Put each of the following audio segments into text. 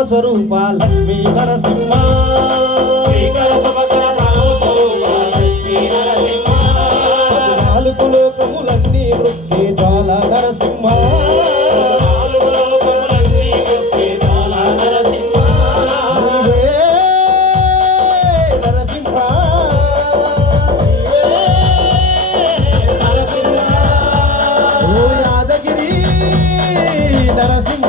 స్వరూప లక్ష్మీ నరసింహ. నాలుగు లోకములన్నీ వృత్తి తోల Narasimha. Narasimha. Narasimha.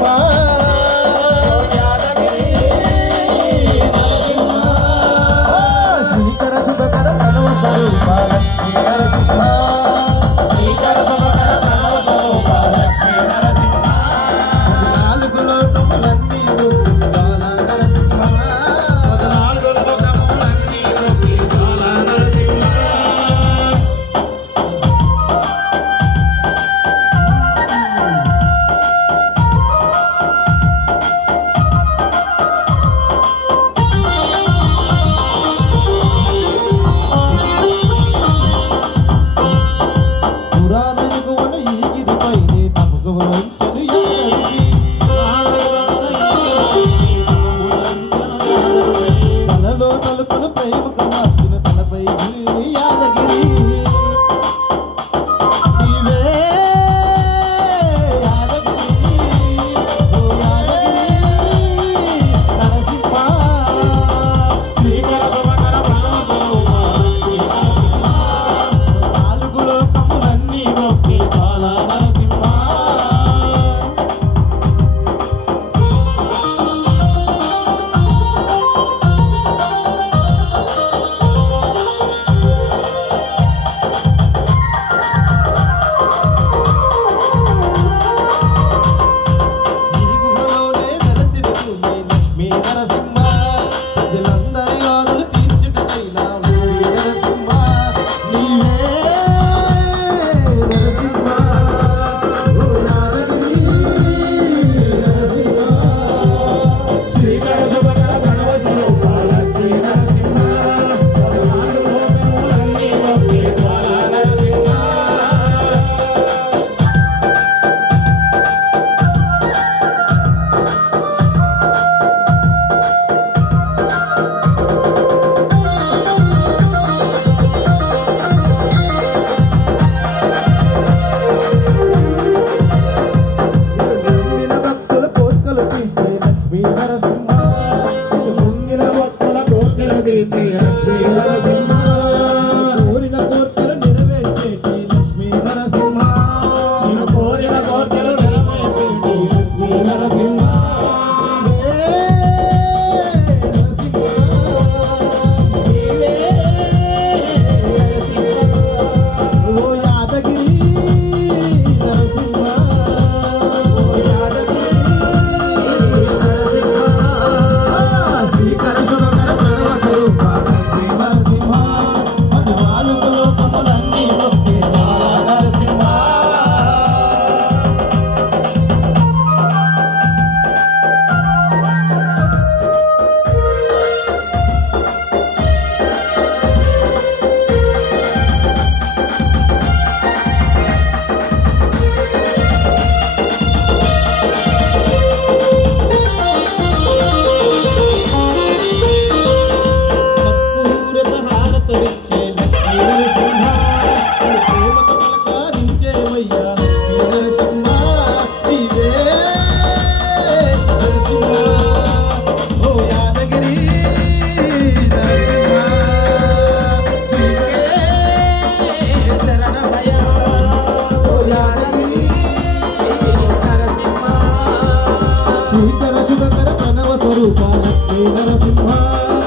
Hey, Narasimha.